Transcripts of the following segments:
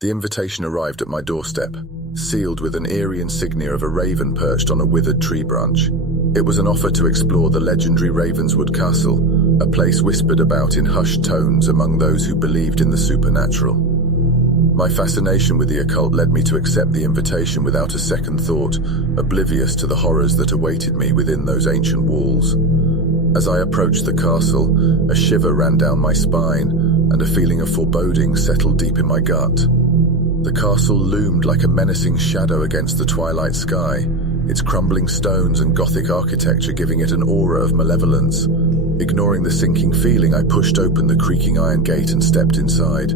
The invitation arrived at my doorstep, sealed with an eerie insignia of a raven perched on a withered tree branch. It was an offer to explore the legendary Ravenswood Castle, a place whispered about in hushed tones among those who believed in the supernatural. My fascination with the occult led me to accept the invitation without a second thought, oblivious to the horrors that awaited me within those ancient walls. As I approached the castle, a shiver ran down my spine, and a feeling of foreboding settled deep in my gut. The castle loomed like a menacing shadow against the twilight sky, its crumbling stones and Gothic architecture giving it an aura of malevolence. Ignoring the sinking feeling, I pushed open the creaking iron gate and stepped inside.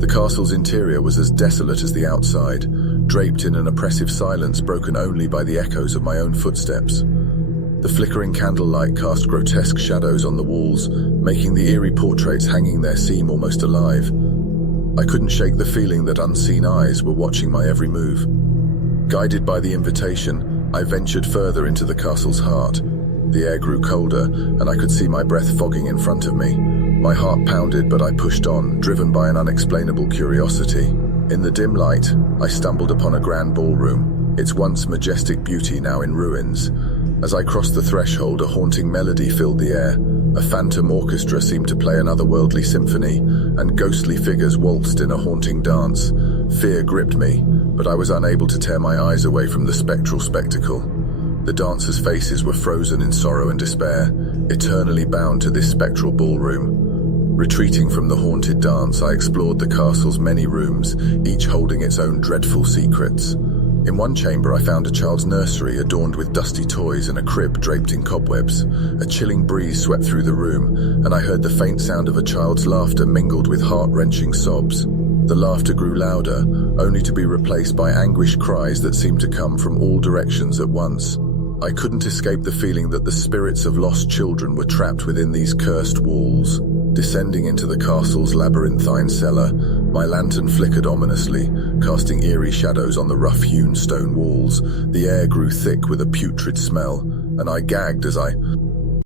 The castle's interior was as desolate as the outside, draped in an oppressive silence broken only by the echoes of my own footsteps. The flickering candlelight cast grotesque shadows on the walls, making the eerie portraits hanging there seem almost alive. I couldn't shake the feeling that unseen eyes were watching my every move. Guided by the invitation, I ventured further into the castle's heart. The air grew colder, and I could see my breath fogging in front of me. My heart pounded, but I pushed on, driven by an unexplainable curiosity. In the dim light, I stumbled upon a grand ballroom, its once majestic beauty now in ruins. As I crossed the threshold, a haunting melody filled the air. A phantom orchestra seemed to play an otherworldly symphony, and ghostly figures waltzed in a haunting dance. Fear gripped me, but I was unable to tear my eyes away from the spectral spectacle. The dancers' faces were frozen in sorrow and despair, eternally bound to this spectral ballroom. Retreating from the haunted dance, I explored the castle's many rooms, each holding its own dreadful secrets. In one chamber, I found a child's nursery adorned with dusty toys and a crib draped in cobwebs. A chilling breeze swept through the room, and I heard the faint sound of a child's laughter mingled with heart-wrenching sobs. The laughter grew louder, only to be replaced by anguished cries that seemed to come from all directions at once. I couldn't escape the feeling that the spirits of lost children were trapped within these cursed walls. Descending into the castle's labyrinthine cellar, my lantern flickered ominously, casting eerie shadows on the rough-hewn stone walls. The air grew thick with a putrid smell, and I gagged as I